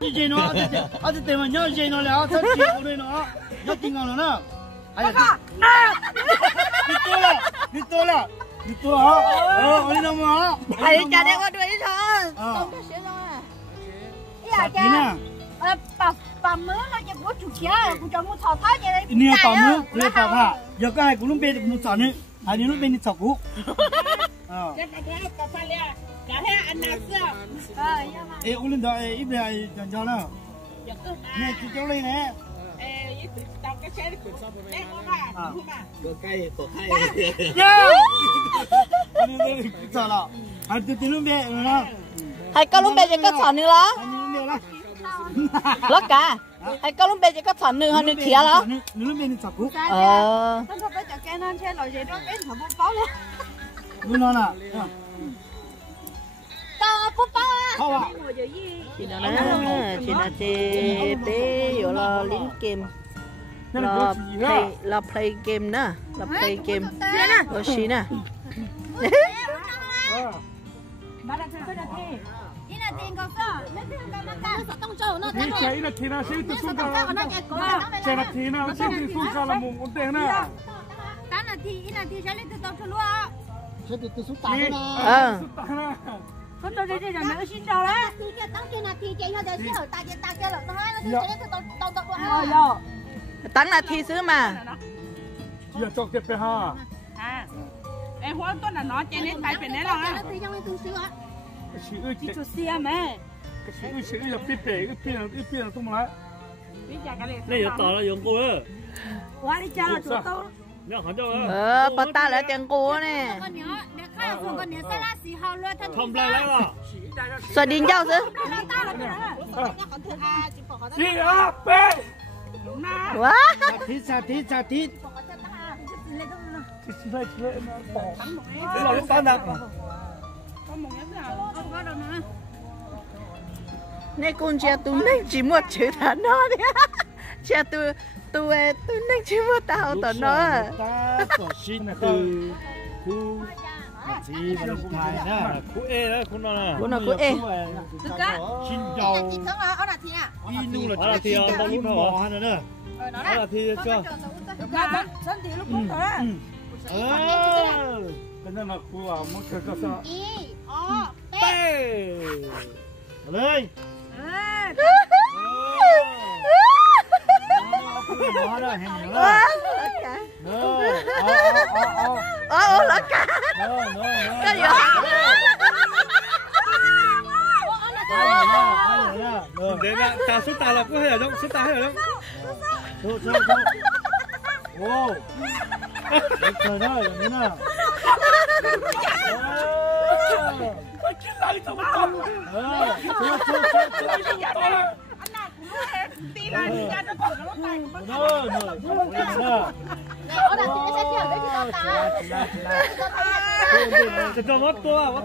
这nó这等会要这nó了，这结婚的nó，要定好了呢。哎呀，你多了，我你怎么？哎，家里我对上，东家学生啊。啥天啊？把门那些我出钱，我叫我炒菜的。你要把门，你要把它，要个还古龙边的木找呢，还你那边的炒股。啊。这个搞饭了，搞下安娜是。哎，我领导哎，一边讲讲了。你去叫嘞呢？哎，到个车里去，来我吧，你吧。过开。呀！你咋了？还对对路边了？还搞路边就搞炒牛了。牛了。lót cả hay có lúc bây giờ có thằng nương hay nương kia đó nương bên chọc cú nó có bây giờ cái nó chơi loại gì đó cái thằng bút bao luôn nương nó nè tao bút bao à chị nó chơi bé rồi là lính game là play game nè là play game rồi xí nè tiền có sao? Nếu tiền cái mắc sao tông trâu nó tông. Cái là thì nó sẽ tự xuống ra. Cái là thì nó sẽ tự xuống ra là một ổn định nè. Cái là thì sẽ lên từ tông trâu luôn. Sẽ từ xuống tàu nè. Con tôi đi rồi nữa xin đâu đấy. Thì cái tông kia là thì chạy ra để sẽ ta kia là nó hai nó sẽ lên từ tông luôn. Tăng là thì xứ mà. Giờ cho cái ha. Em hóa tôi là nó chạy đến tay bên đấy rồi. Nó thì trong từ xứ á. Chị cho xe mà. Cái sự là biết bể cái biết là tung lại. Này giờ tỏ là dùng cô đó. Quá đi chơi là chỗ tôi. Nhớ hỏi đâu đó. Bắt ta lại tiền cô nè. Không lại lại rồi. Rồi đi nhau chứ. Chị à, bê. Quá. Sa thịt. Chị lại bỏ. Đây là lúc tan đặt. Này con chia tu neng chỉ một chữ thằng nó đi, chia tu neng chỉ một tao tao nó. Ta tổ xin từ khu gì mà lúc này đó, Khu E đó, khu nào nè. Khu nào khu E. Xin chào. Inu là thì bao lúc nào hả nữa? Đó là thì chưa? Cái này là khu à, một cái cơ sở. Bê. Lên. Nó đó hèn nữa. Là cả. Cái gì Đến là ta xuất ta là có hay là không? Xuất ta hay là không? Thôi. Wow. Trời ơi, như nào? Cái này tao bắt. Tí là đi ra nó còn nó tay của nó. Cho mất tua.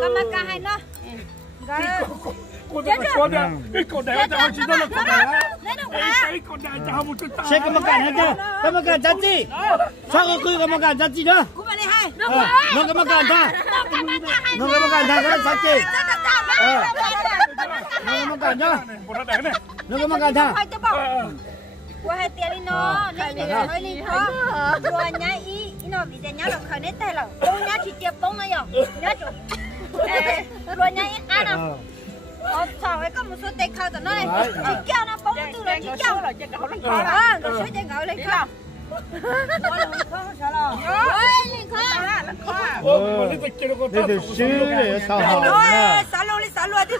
Con mà cả hai nó. Con này, cái con này tao chỉ nó là con này. Cái con này tao một chút. Sẽ có một cảnh chưa? Có một cảnh chắc gì? Sao có cười có một cảnh chắc gì nữa? Cú vào đây hai. Nó có một cảnh tha. Nó có một cảnh tha cái chắc gì? Nó có một cảnh nhá. Nó có một cảnh tha. Qua hai tiền đi nó, hơi đi thôi. Qua nhá ý, nó bị nhá là khởi nét tay rồi. Đâu nhá chỉ tiếp bông này rồi. Nhá chủ. Qua nhá ý ăn à. Sao ấy có một số tay khâu tụi nó này. Chỉ kêu nó bông từ rồi chỉ kêu. Rồi số tay gạo lên khâu. Đây là sư để sao hả? Sao luôn đi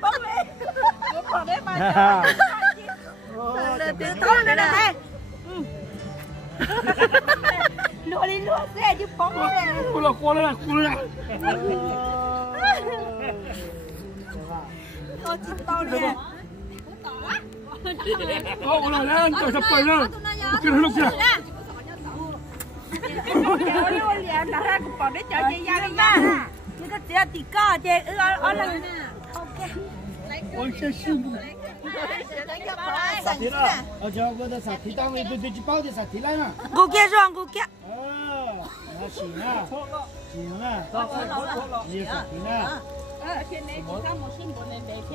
bông lên. Còn đấy mà. Tiêu tốn nữa nè. Lùa xe chứ bóng này. Cô là. Tôi chỉ to nè. Cô là lên, tôi sắp quay lên. Cái lúc kìa. Nó ra cũng còn để chờ chị ra đi ra. Chứ có chị thì có chị ở lần. Ôi xe sư. Sạch thịt à? Giờ vừa đã sạch thịt tao tôi chỉ bao thì sạch thịt lại mà. Cô kia rồi, cô kia. 洗呢，洗呢，洗呢。天呢，其他冇信过你地票。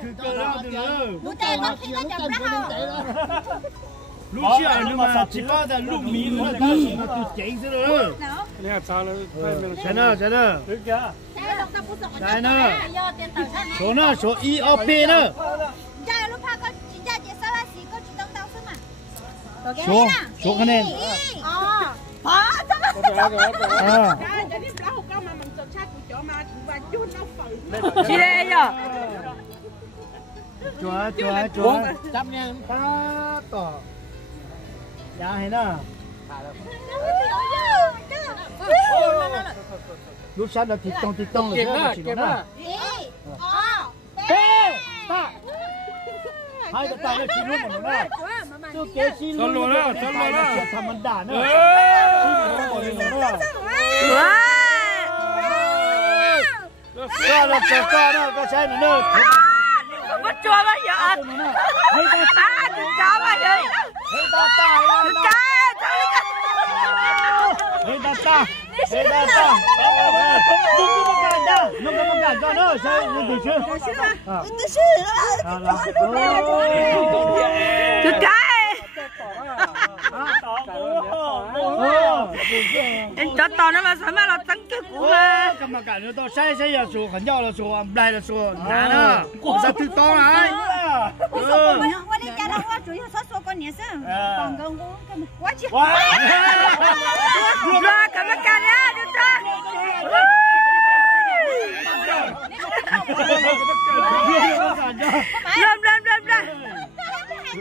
คือเกิดแล้วเด้อ 不带我听个讲不好。 ลูกเชี่ยนี่มาจีบ้าแต่ลูกมีนะตั้งสิมาตัวเจ๋งซะเลย เนี่ยชาเลยใช่เนอะใช่เนอะ ถึงแก ใช่เนอะโชว์เนอะโชว์อีเอาเปเนอะ 家有路怕个人家介绍了是个主动导师嘛。โชว์คะแนน 哦，好，怎么？ จะนี่ปลาหกเก้ามามันจะชาติกูเจาะมาถึงวันยุ่นเอาฝืน chị đây nhở จัวจับเนี่ยตาต่อยาเห็นน่ะลูกชายเราติดตรงเลยเก็บนะเฮ้ตาให้ตาเลยชิลูกหมดเลยตัวเกชิลูกแล้วธรรมดาเนอะชิลูกหมดเลยเนอะก็เราเจอก็เนอะก็ใช่เนอะ bắt chua bao giờ đừng chó bao giờ đừng cá nó có một cho nó sao nó từ chưa đừng cá em cho to nó mà sao mà nó trắng cái củ mà cầm mà cả nó to sai giờ số khẩn nhau là số đây là số nè nó sao tự to này我的家长我主要说过年生，放个我去。rồi cầm cái cà nhá được chưa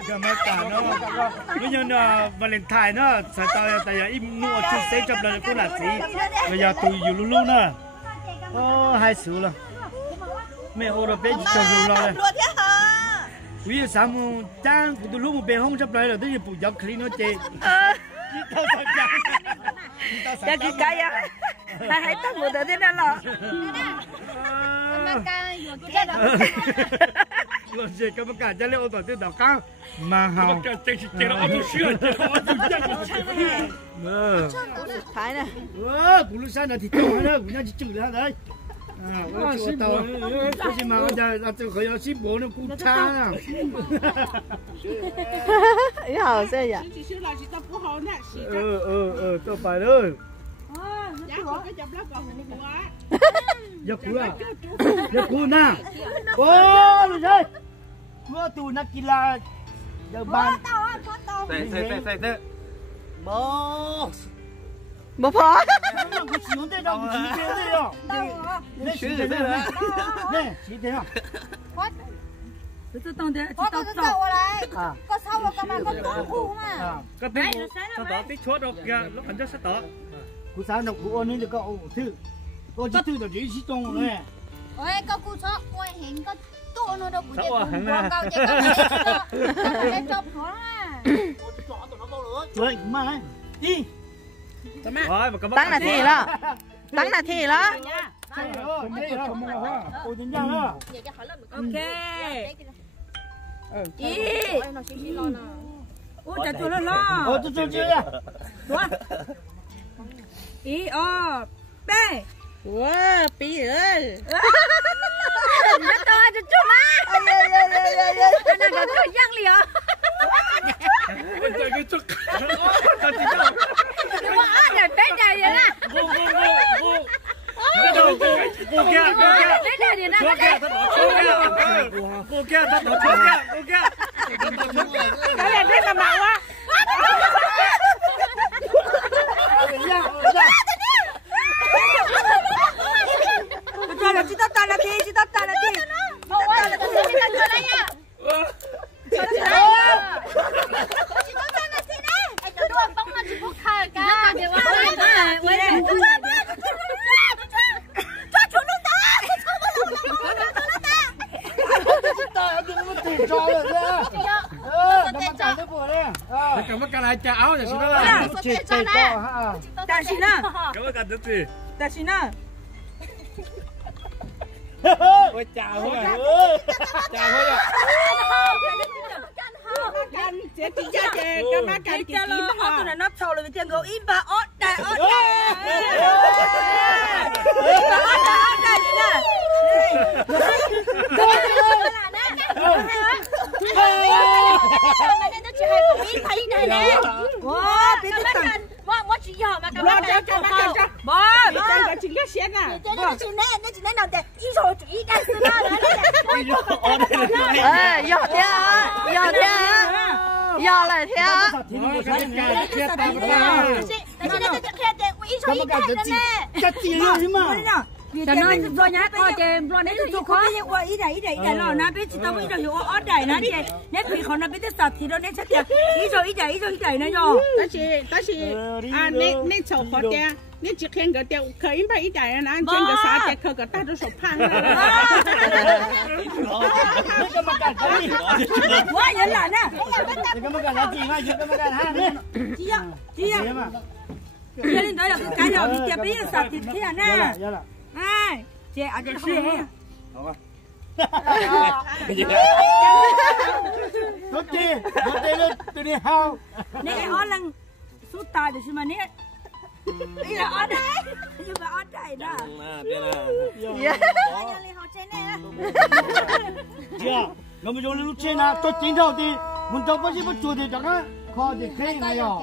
cầm mà cả nó bây giờ là Valentine nó sẽ tao tại giờ im nụ chưa sẽ chụp được cũng là gì bây giờ tụi yêu luôn nè hai số là mẹ ô rồi bé cho yêu rồi bây giờ sáng một trang của tụi lúc một bé không chấp lại rồi tới giờ phụ giáo clean nó chê ya cái cái á hai tao một đứa thế nào là rồi gì các bạn cả cho lên ô tô tới đảo cao mà hào thái này cũng lúc sáng là thì tao nữa cũng nhau chỉ chửi ra đấy tao cái gì mà bây giờ tôi khởi ra ship bố nó cũng cha ý hào sao vậy chỉ là chỉ tao phù hợp nè tôi phải rồi giá của cái chụp lá còn của giờ cú na ô rồi chơi mưa tù na kila giờ ban bố phó không chịu thế đâu chịu thế đâu chịu thế đấy nè chịu thế nào tôi tông thế我不是找我来，我找我干嘛？我痛苦嘛。 cái tiếng sao đó tiếng chốt đâu kìa lúc anh chắc sao đó cú sáng đâu cú ôn nên được cậu thư ô chỉ thư được chỉ trong rồi nè 喂，個故錯，我係個多攞到半隻半廣告隻個你做婆啦。rồi mà này đi rồi mà tăng là gì đó tăng là gì đó ok ý ủa chả chua lo ô tôi chưa nha ý o b wow bí ơi nó to cho chú má nó có cái giang liền cái chút wow này bé này vậy nè cô kia bé này vậy nè cô kia cái này biết là màu á cho là chỉ tao là gì chỉ tao là gì我係都先得咗啦呀。我只講真嘅先咧，誒就都係幫我全部開㗎。喂，抓住窿打，抓住窿打。tôi nó tìm cho rồi đấy nó mà cái bùa đấy cảm ơn cái này chả áo rồi xin đó chết chết to ha đại xin à cảm ơn cái đó gì đại xin à ôi chào thôi chào thôi 姐姐姐，干嘛干几几我嘛？在那抽了，你听我一把恶带恶带，我只要嘛，干嘛干嘛干嘛？不，你这个几个先呐？哎，要听，要听，要来听。cho nên rồi nhá coi chèm rồi nếu tôi khó qua ý đây rồi nó biết tao biết rồi ở đây nó đi nếu bị khó nó biết tới sạt thì nó nên chắc ý rồi này rồi 但是啊，你做好的，你只看个的，可以把一代人拿这个啥的，可个大多数胖了。我人来呢，只要，这里头有个干了，你这边有上天天呢，哎，这啊这是，好吧。tôi đi hao. Này ở lần số tài được mà nè. Đây là ở đây, nhưng mà ở đây đó. Chưa, nó mới dùng lúc trên à, tôi chính đầu thì muốn đâu có gì muốn chùa thì chẳng á, kho thì thế này rồi.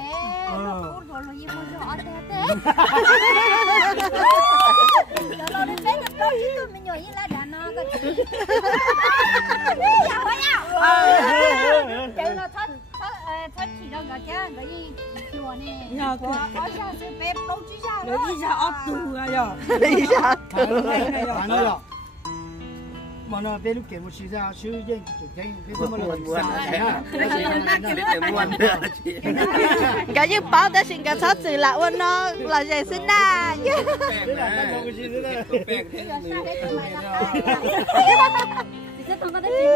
Thôi chỉ đâu cả chứ, cái gì chùa này, Nhờ có ra sự bếp đâu chứ sao? Rồi đi ra ốp tù rồi. Đi ra Bạn ơi rồi. Mà nó bên lúc kiện một xí ra sư dân chủ tranh cái thứ mà là cái như báo đã xin cái sót sự là nó là gì xin na Chứ không có cái gì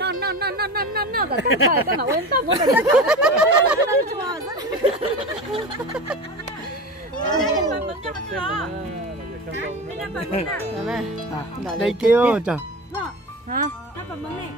mà nó cả cái thời cái mà quên tao muốn được. đây kêu trời. Hả? Nó còn món này.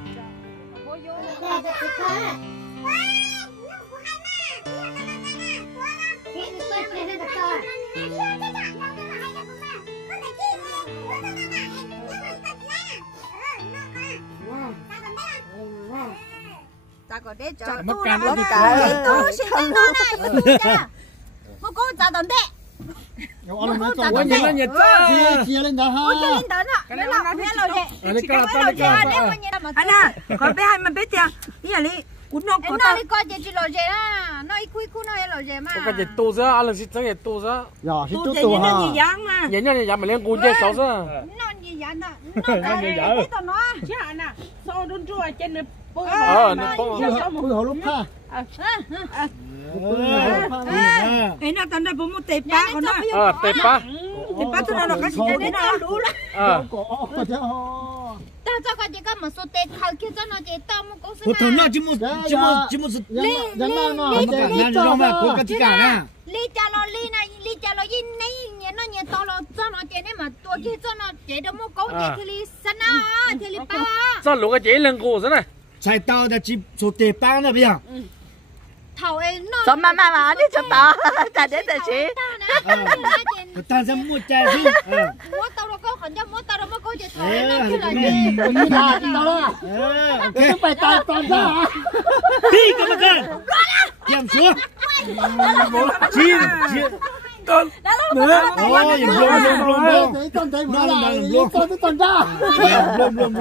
Ta có để cho Mất can đó thì Tôi xin cái nó này. Một cô trả tận tệ. Chia lên đó ha. Anh à, còn bé hai mà bé tiền, ý là đi, cún nó có tao. Nó đi coi chị lò dê á, nó đi khui nó lò dê mà. cái gì tu ra, anh là gì chẳng gì tu ra. Rồi, thì Tu tu gì ha. nó gì dáng mà. Nhớ nhớ mà lên cuốn chơi sáu ra. Nó gì vậy đó, nó gì vậy? chứ anh à, sau đun chua trên này. Nó có. Ui hồ lúc ha. Ấy nó tao đã bố một tệp ba con nó. Tệp ba. Tệp ba tôi nó có gì đấy nó đủ lắm. Tao cho cái gì cái mà số tết khâu kia cho nó chỉ tao một con số. Một thằng nào chỉ một Li cha lo li này li cha lo in này nó nhẹ to lo cho nó chỉ này mà tua kia cho nó chỉ đâu một câu chỉ thì li sana thì li ba. Sao lúc cái chế lên cổ thế này? chạy tao đã chỉ số tệ ba nữa bây giờ. Thầu ấy nó. cho mà đi cho tao trả đến tài xế tao sẽ mua chai đi. Mua tao nó có còn cho mua tao nó mới có chỉ thầu Ê, nó kia là gì? Đi ra tao đó. Cái phải tao ra hả? Đi cái mà cần. Chém xuống. Chim. Con. Ôi, luôn. Con thấy nó là luôn. Con ra. Luôn.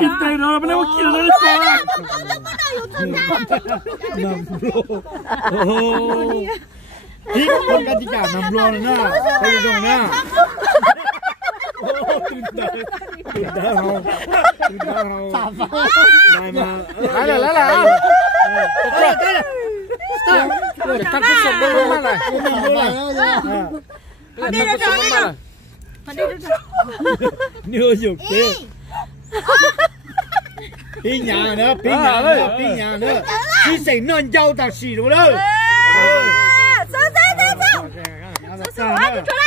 Cái tay nó bên đây kia nó đi Đi con cái gì cả nằm luôn nữa. Đây rồi nè. Đỡ không? Này mà. Lấy là. Để thằng cứ sụp luôn mà này. Đi ra rồi. Đưa dục kia. Đi nhà nữa. Đi xảy non dâu ta xỉ đúng đâu. Sao?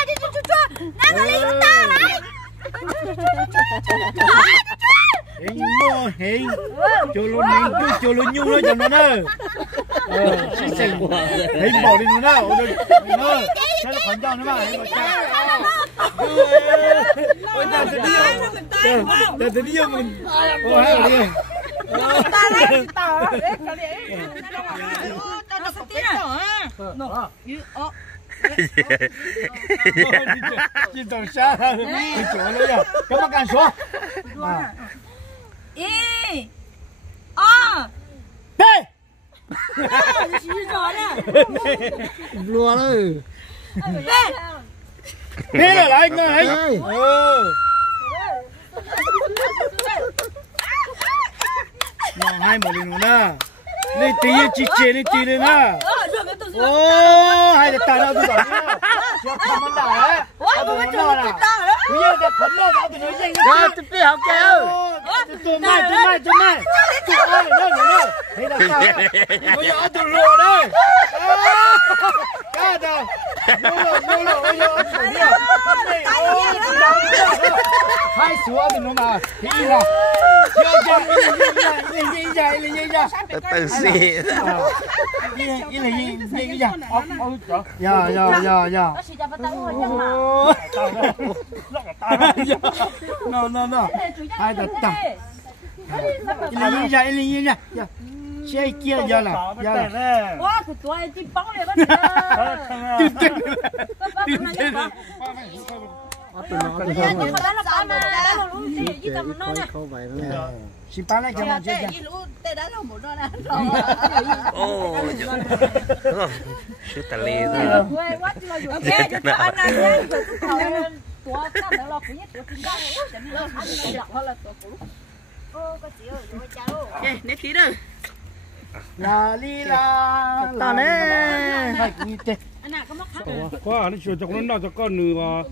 Đi cho. Nào mà lấy chúng ta lại. hình mô hình cho luôn mình cứ cho luôn nhung nó cho nó nữa xin xin hình bỏ đi nó nữa sao nó còn cho nó mà hình bỏ cha ôi ta đi mình ôi hay rồi đi ta lấy tao đấy cái đấy nó sẽ tí à nó chỉ tàu xa đi chỗ đấy à các bác can số ê à hey chỉ rồi nè lùa đấy thế là anh này hai một lần nữa lên tí chỉ chế lên tí lên ha ô hai là tao đâu tôi bảo nhá chưa không ăn đảo đấy không ăn đảo là bây giờ đã khấn rồi đó thì nói gì ra tôi đi học kêu tôi mai tụi ơi nữa thế là sao bây giờ tụi lùa đây cái đâu mua lùa bây giờ tụi đi hai số thì nó mà thì là tự xì no hai đợt tầm ini ya xe kia giờ là quá của tôi chim bóng này bắt xin bán lại cho mình chơi ô chứ ta lì thôi ok cho anh ăn nhé tôi cắt được lo cũng nhất tôi cắt được chẳng lo ăn được hoặc là tôi cũng ô có chịu rồi cháu nè tí đâu la li la tao nè quá nó chịu cho nó cho con nửa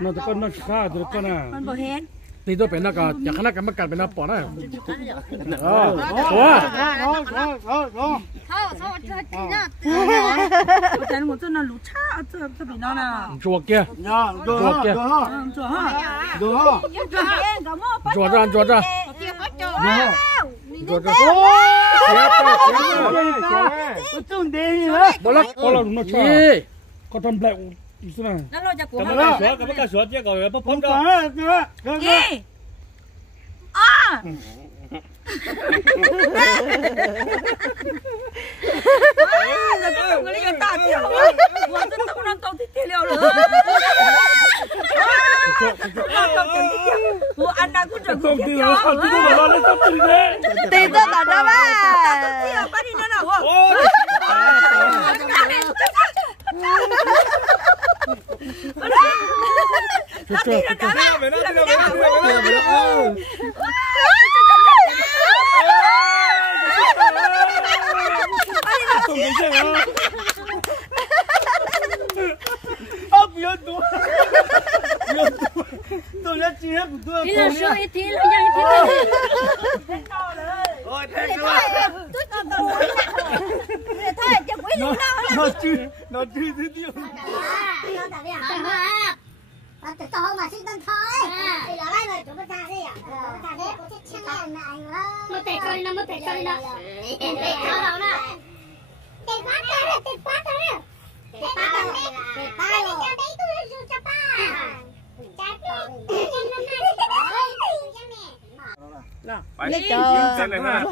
nó cho con nó khá cho con à con bò hén thì tôi phải nó cả chắc nó cả mất cả bên nó bỏ đấy cái một chỗ nó lú cha chỗ bị nó nè chuột kia chuột kia chuột ra bỏ lắc nó chơi có thầm lệ gì này nó lo cho của cái cá sấu chứ còn bắp phấn đâu gì à người lấy ta tiêu hoàn toàn không năng tông tiêu liều nữa của anh đang cũng chuẩn bị tiêu tiền tôi tao đâu ba tiêu bắt đi nó nào tôi đã chia của tôi đi là sửa ít tí là nhanh ít tí ôi thế rồi nó chưa thứ tiêu Tôi không mà xin tân thôi. Thì là lại rồi chúng ta đi à? Ta đi có chết chết này mà. Mất tệ coi nó. Tệ đâu nè. Tệ phát rồi. Tệ phát rồi. Đấy tôi giúp cho ba. lấy cho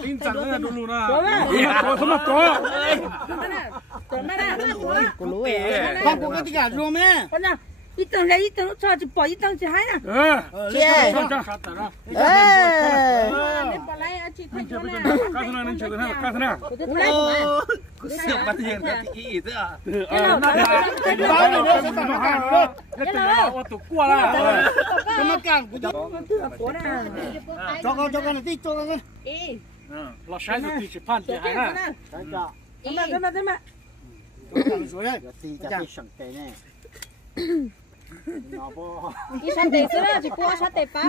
tin rằng là đủ luôn à không mà có không có cái gì cả rồi mẹ ít tầng lấy ít tầng nó cho chỉ bỏ ít tầng chỉ hay nè cho con là tí cho con lo sai rồi thì chỉ phan thì hay ha thế mà rồi đấy đi sát tệ xưa chỉ qua sát tệ pa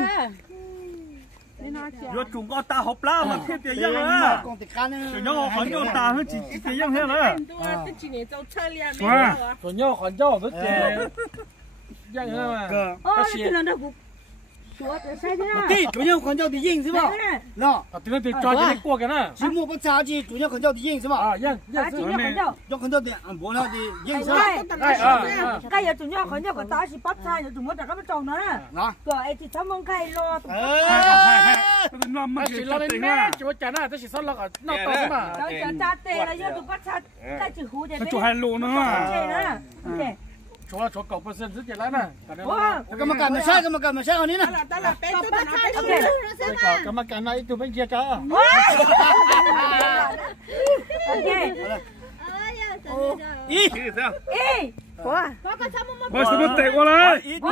rồi chúng có ta học lá mà thiết tiền dân á rồi nhau họ nhau ta hơn chỉ tiền dân hết rồi rồi nhau họ nhau rất tiền dân hơn mà cái gì nó đâu chúa sai thế nào đi chủ nhân còn cho thì yên chứ mà nó từ từ cho cái qua cái nè chỉ mua bánh trà chứ chủ nhân còn cho thì yên chứ mà yên chỉ nhân còn cho còn cho thì bố nó thì yên chứ cái giờ chủ nhân còn cho còn ta chỉ bắt sai rồi chủ muốn đặt cái trồng nó nè rồi thì cháu mong cái lo nó mà chỉ lo lên mẹ chúa chả nè tôi chỉ sót lo ở nó to mà cháu cha tê là do tụi bắt sai cái chữ hú để chúa hai lô nữa ok chúa cậu bớt rất nhiều lắm nè cái mà cầm mà sai này nè cái mà cầm này tụi bên kia cả ý Bớt sự mất tệ quá đấy ý to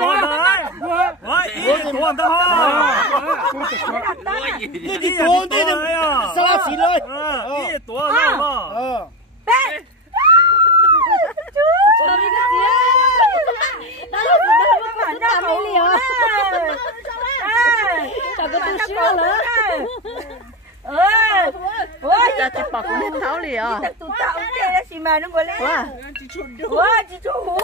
đi to đi sao xí rồi ý to rồi Cha chỉ bọc cũng tháo liền. Tụi tao cũng chơi đó xì mà nó gọi lên. Chị chú hú.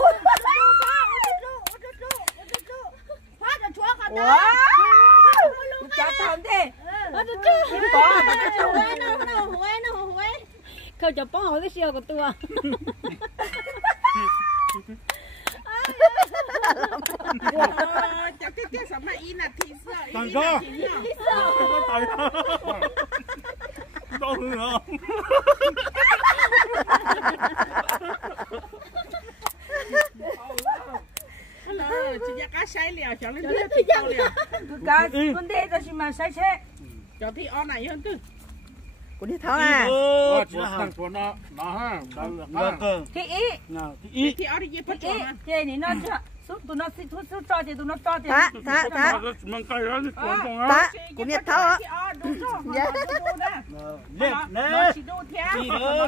Cha tao thế. Khâu chụp bóng hỏi cái siêu của tôi. Chắc cái什么音啊？提示。等哥。都很好。直接cá sai liền, chẳng lên tiếp thì đâu liền. Cá, con đê tao xin mà sai xe. Cho thì on này hơn tư. Cũng đi tháo à. Thằng chuột nó ha. Thì ý. Thì on đi dễ phát triển. Thì này nó chưa. Tụi nó xin thuốc cho thì tụi nó cho thì. Tá. Tá. Cũng đi tháo á. Nó chỉ đu theo.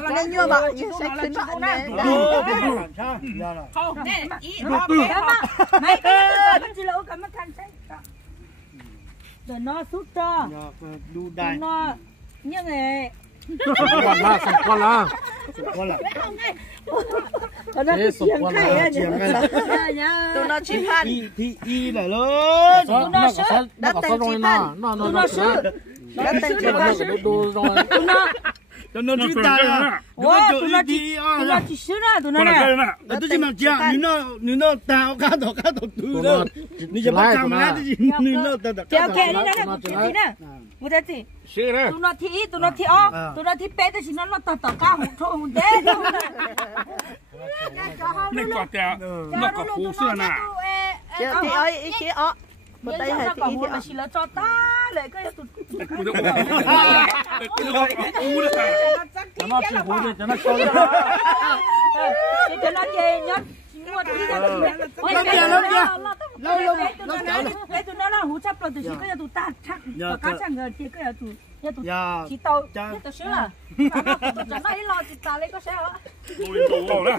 Nó nên nhua bảo như sẽ khuyến bạn này. Không, nè, ý. Mấy cái nó chỉ lỗ cả mất khăn sách. Rồi nó sút cho. Nó như này. Còn là. Còn nó chiếm cái tụi nó chim han. Thì này lớn. Tụi nó sữa. Đã tên chim han. Tụi nó sữa. Đã tên chim han. Tụi nó chỉ ta là. Tụi nó chỉ sữa ra tụi nó này. Tôi chỉ mà chạm nó tao cá tổ tụi nó. Niจะbắt chạm mà thì ni nó tao. Kéo đi nè. Một cái gì? Tụi nó thi ó, tụi nó thi bé thì nó tao cá hụt thôi hụt đế. Này quả tè, nó có phù xưa nè. Thì ơi ý chí ó. Một tay hay thì ý thì ó. Chỉ là cho ta lại cái tụi. Nó chỉ hú đi cho nó sôi ra. Cho nó về nhá. Tụi nó là hú chấp rồi tụi cái tụi ta chắc cá chẳng ngờ thì cái tụi chỉ tao sữa à tụi nó đi lo chỉ ta lấy có xe hả Đồ đó.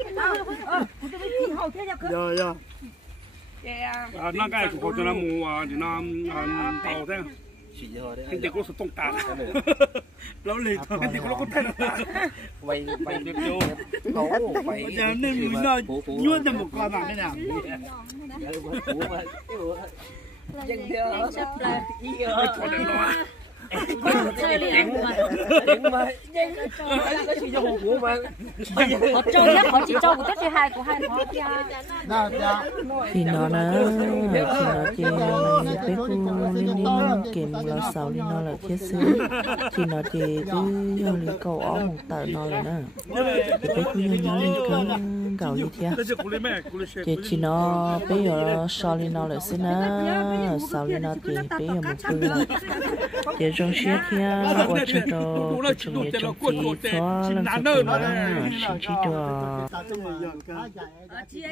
tụi nó đi hậu thế nhá nó cái của cho nó mua thì nó tàu thế. Cái gì cũng tông tàn. Lâu lì thôi. Cái gì cũng có tên. Quay được vô. Bây giờ nên mình nói nhuôn ra một con vào đây nào. Họ chơi nhất họ chỉ cho một cái hai của hai họ thì nó chỉ bé cu liên kèm lo sầu thì nó là chết xứ thì nó chỉ cứ liên cầu ó một tờ nó là nè thì bé cu nhớ liên cứ gạo như thế thì chỉ nó bé ở sau liên nó là xứ nó sau liên nó thì bé ở một bữa là thì trong xe thì ở trên đó trong nhà trong thì xóa lên sập nó xin chỉ cho chia